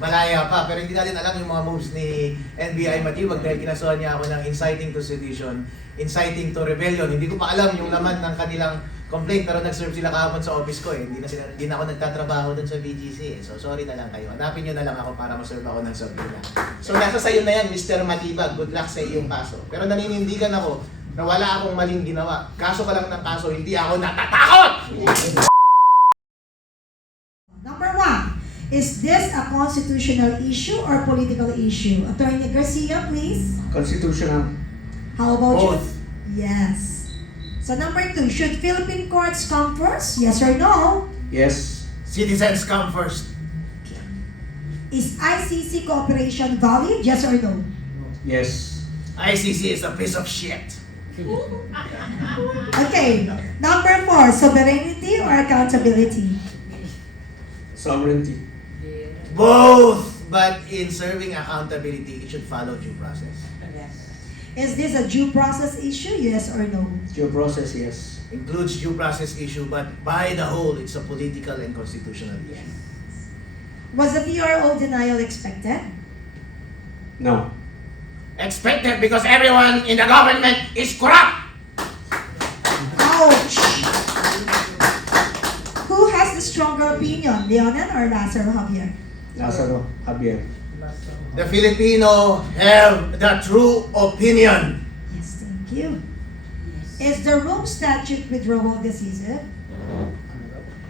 malaya pa. Pero hindi natin alam yung mga moves ni NBI Matibag dahil kinasuhan niya ako ng inciting to sedition, inciting to rebellion. Hindi ko pa alam yung laman ng kanilang complaint, pero nag-serve sila kahapon sa office ko eh. Hindi na ako nagtatrabaho dun sa BGC eh. So sorry na lang kayo. Hanapin nyo na lang ako para ma-serve ako ng subpoena. So nasa sayo na yan, Mr. Matibag. Good luck sa iyong kaso. Pero naninindigan ako na wala akong maling ginawa. Kaso ka lang ng kaso, hindi ako natatakot! Number one, is this a constitutional issue or political issue? Attorney Garcia, please. Constitutional. How about Both. you? Yes. So number two, should Philippine courts come first? Yes or no? Yes. Citizens come first. Is ICC cooperation valid? Yes or no? Yes. ICC is a piece of shit. Okay. Number four, sovereignty or accountability? Sovereignty. Both! But in serving accountability, it should follow due process. Is this a due process issue? Yes or no? Due process, yes. Includes due process issue, but by the whole, it's a political and constitutional issue. Was the PRO denial expected? No. Expected because everyone in the government is corrupt! Ouch! Who has the stronger opinion, Leonen or Lazaro Javier? Lazaro, Javier. The Filipino have the true opinion. Yes, thank you. Is the Rome Statute withdrawal decisive?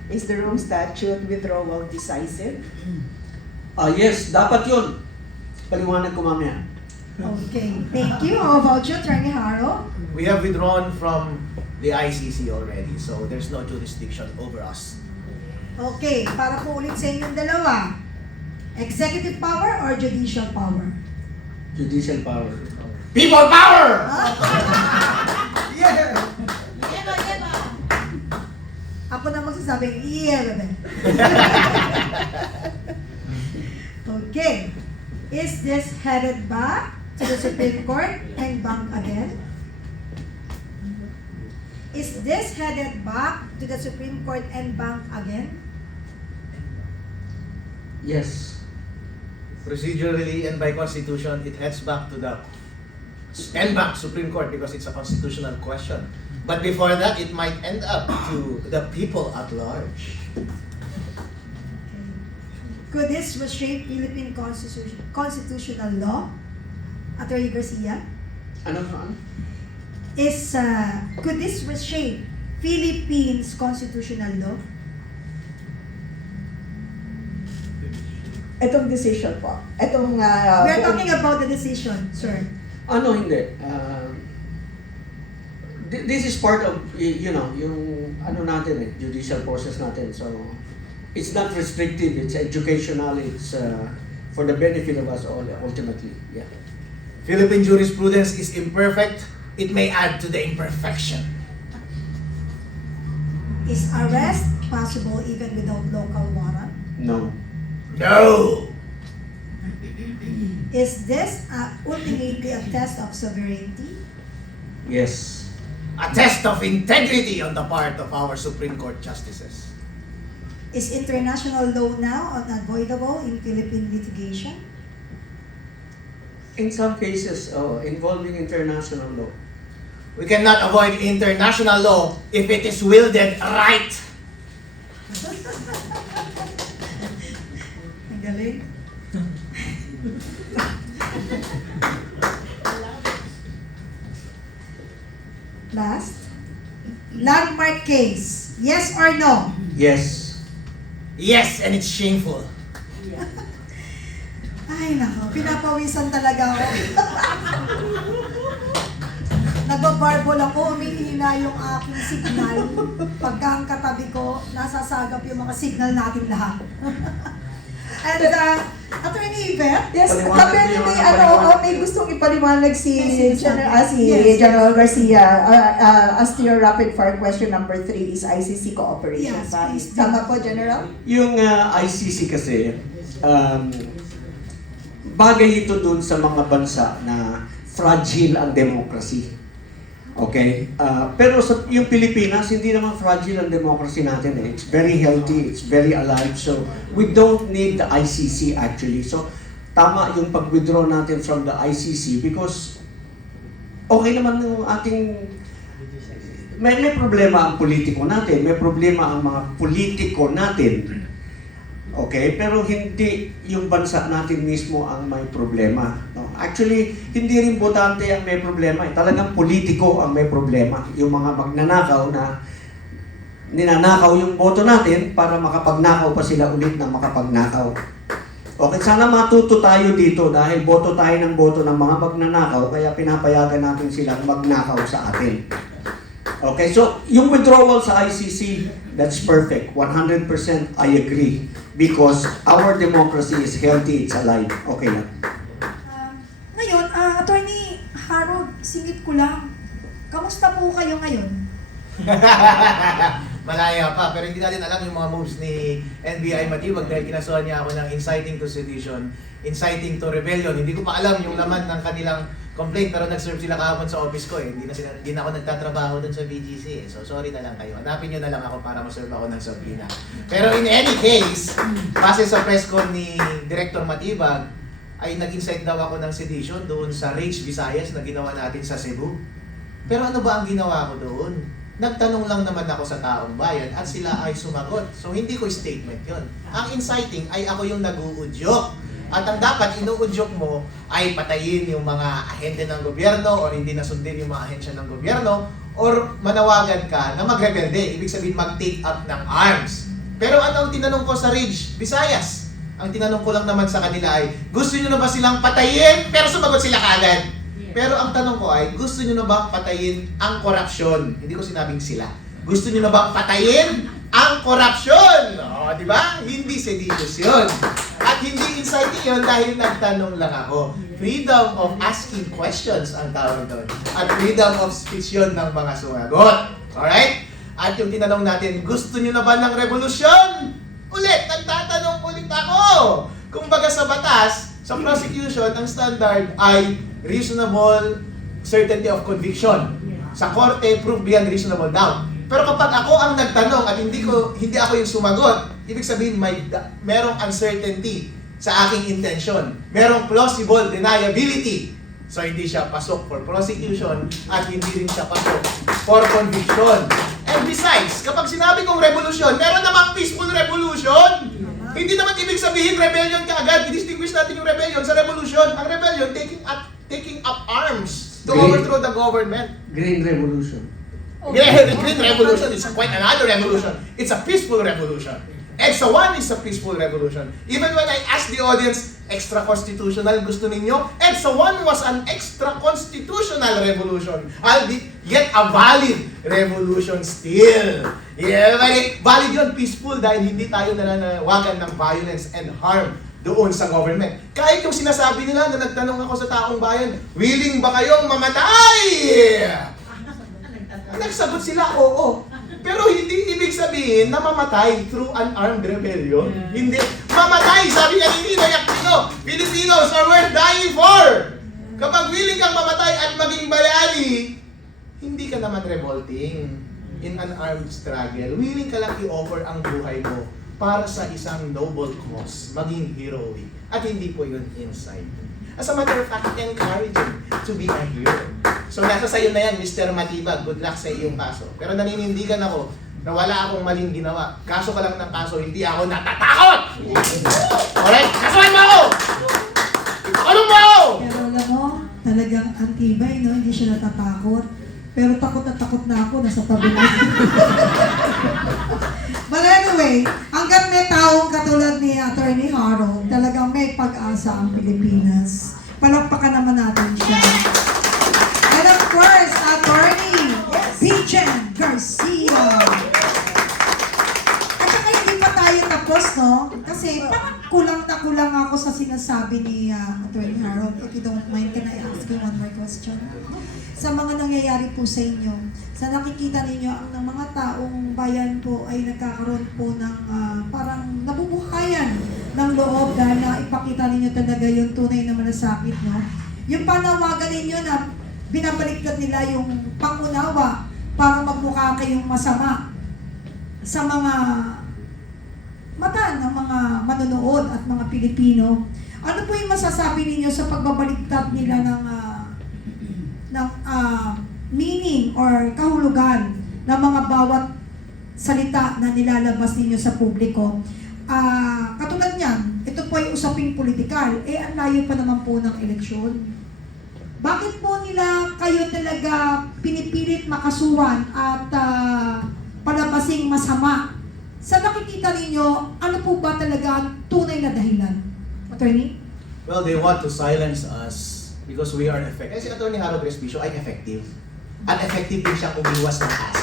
Is the Rome Statute withdrawal decisive? Yes, dapat yun. Paliwanag ko mamaya. Okay, thank you. How about you, Attorney Haro? We have withdrawn from the ICC already, so there's no jurisdiction over us. Okay, para po ulit sa inyong dalawa. Executive power or judicial power? Judicial power. People power! Yeah! Ako na magsasabing, yeah, bebe. Okay. Is this headed back to the Supreme Court and bank again? Is this headed back to the Supreme Court and bank again? Yes. Procedurally and by constitution, it heads back to the NBAC Supreme Court because it's a constitutional question. But before that, it might end up to the people at large. Could this restrain Philippine constitutional law? Attorney Garcia? Ano? Could this restrain Philippines constitutional law? Itong decision po. Itong... We're talking about the decision, sir. Ano hindi? This is part of, you know, yung ano natin eh, judicial process natin. So, it's not restrictive, it's educational, it's for the benefit of us all ultimately. Yeah. Philippine jurisprudence is imperfect. It may add to the imperfection. Is arrest possible even without local warrant? No. No! Is this ultimately a test of sovereignty? Yes. A test of integrity on the part of our Supreme Court justices. Is international law now unavoidable in Philippine litigation? In some cases, involving international law. We cannot avoid international law if it is wielded right. Ang galing. Last. Landmark case. Yes or no? Yes. Yes, and it's shameful. Ay, nako. Pinapawisan talaga ako. Nagbabarbol ako, umihina yung aking signal. Pagka ang katabi ko, nasasagap yung mga signal natin lahat. And, Attorney Yvette? Yes, Paliwanag kapag niyo, may, paliwanag. may gustong ipaliwanag si Yes, yes. General Garcia as to your rapid fire question number 3 is ICC cooperation. Yes, Ba? please do. Tama po, General? Yung ICC kasi, bagay ito dun sa mga bansa na fragile ang democracy. Okay? Pero sa yung Pilipinas, hindi naman fragile ang democracy natin. Eh. It's very healthy, it's very alive. So, we don't need the ICC actually. So, tama yung pag-withdraw natin from the ICC because okay naman yung ating... May problema ang politiko natin, may problema ang mga politiko natin. Okay? Pero hindi yung bansa natin mismo ang may problema. No? Actually, hindi rin botante ang may problema. Talagang politiko ang may problema. Yung mga magnanakaw na ninanakaw yung boto natin para makapagnakaw pa sila ulit na makapagnakaw. Okay, sana matuto tayo dito dahil boto tayo ng boto ng mga magnanakaw kaya pinapayagan natin silang magnakaw sa atin. Okay, so yung withdrawal sa ICC, that's perfect. 100% I agree. Because our democracy is healthy, it's alive. Okay lang. Ngayon, Attorney Harold, singit ko lang. Kamusta po kayo ngayon? Malaya pa, pero hindi natin alam yung mga moves ni NBI Matibag dahil kinasuhan niya ako ng inciting to sedition, inciting to rebellion. Hindi ko pa alam yung laman ng kanilang complaint pero nag-serve sila kahapon sa office ko eh. Hindi na ako nagtatrabaho dun sa BGC eh. So sorry na lang kayo. Hanapin nyo na lang ako para ma-serve ako ng subpoena. Pero in any case, base sa press con ni Director Matibag, ay nag-incite daw ako ng sedition doon sa Rage Visayas na ginawa natin sa Cebu. Pero ano ba ang ginawa ko doon? Nagtanong lang naman ako sa taong bayan at sila ay sumagot. So hindi ko statement yon. Ang inciting ay ako yung nag-uudyok. At ang dapat inuudyok mo ay patayin yung mga ahente ng gobyerno or hindi nasundin yung mga ahensya ng gobyerno or manawagan ka na magrebelde. Ibig sabihin mag-take up ng arms. Pero ano ang tinanong ko sa Rage Visayas? Ang tinanong ko lang naman sa kanila ay, gusto nyo na ba silang patayin? Pero sumagot sila kagad. Pero ang tanong ko ay, gusto nyo na ba patayin ang korupsyon? Hindi ko sinabing sila. Gusto nyo na ba patayin ang korupsyon? O, di ba? Hindi seditious yun. At hindi inciting yun dahil nagtanong lang ako. Freedom of asking questions ang tawag doon. At freedom of speech yun ng mga sumagot. Alright? At yung tinanong natin, gusto nyo na ba ng revolusyon? Ulit, nagtatanong ulit ako. Kung baga sa batas, sa prosecution, ang standard ay reasonable certainty of conviction. Sa korte, proof beyond reasonable doubt. Pero kapag ako ang nagtanong at hindi ako yung sumagot, ibig sabihin merong uncertainty sa aking intention. Merong plausible deniability. So hindi siya pasok for prosecution at hindi rin siya pasok for conviction. And besides, kapag sinabi kong revolution, meron namang peaceful revolution. Hindi naman ibig sabihin rebellion ka agad. I-distinguish natin yung rebellion sa revolution. Ang rebellion, taking up arms to overthrow the government. Green Revolution. Yeah, the Green Revolution is quite another revolution. It's a peaceful revolution. EDSA 1 is a peaceful revolution. Even when I asked the audience, extra-constitutional gusto ninyo? EDSA 1 was an extra-constitutional revolution. Albeit yet a valid revolution still. Yeah, valid yun, peaceful dahil hindi tayo nananawagan ng violence and harm doon sa government. Kahit yung sinasabi nila na nagtanong ako sa taong bayan, willing ba kayong mamatay? Nagsagot sila, oo. Pero hindi ibig sabihin na mamatay through an armed rebellion. Hindi. Mamatay, sabi nga ni Ninoy Aquino, Filipinos are worth dying for. Kapag willing kang mamatay at maging bayani, hindi ka naman revolting in an armed struggle. Willing ka lang i-offer ang buhay mo para sa isang noble cause, maging heroic. At hindi po yun inside. As a matter of fact, encouraging to be a hero. So nasa sayo na yan, Mr. Matibag. Good luck sa iyong kaso. Pero naninindigan ako na wala akong maling ginawa. Kaso ka lang ng kaso, hindi ako natatakot! Alright? Kasuhan mo ako! Ipakulong mo ako! Pero alam mo, talagang ang tibay, no? Hindi siya natatakot. Pero takot na ako, nasa tabi na. But anyway, hanggang may taong katulad ni Attorney Harold, talagang may pag-asa ang Pilipinas. Palakpakan naman natin siya. And of course, Attorney Pichen Garcia. At saka hindi pa tayo tapos, no? Kasi parang kulang na kulang ako sa sinasabi ni Attorney Harold. If you don't mind, can I ask you one more question? Sa mga nangyayari po sa inyo, sa nakikita ninyo, ang mga taong bayan po ay nagkakaroon po ng parang nabubuhayan ng loob dahil na ipakita ninyo talaga yung tunay na malasakit, no? Yung panawagan ninyo na binabaliktad nila yung pangunawa para magmukha kayong masama sa mga mata ng mga manonood at mga Pilipino. Ano po yung masasabi ninyo sa pagbabaliktad nila ng meaning or kahulugan ng mga bawat salita na nilalabas ninyo sa publiko? Katulad niyan, ito po ay usaping politikal, ang layo pa naman po ng eleksyon. Bakit po nila kayo talaga pinipilit makasuhan at palabasing masama? Sa nakikita ninyo, ano po ba talaga ang tunay na dahilan? Attorney? Well, they want to silence us because we are effective. Kasi si Atty. Harold Respicio ay effective. At effective din siyang umiwas ng asa.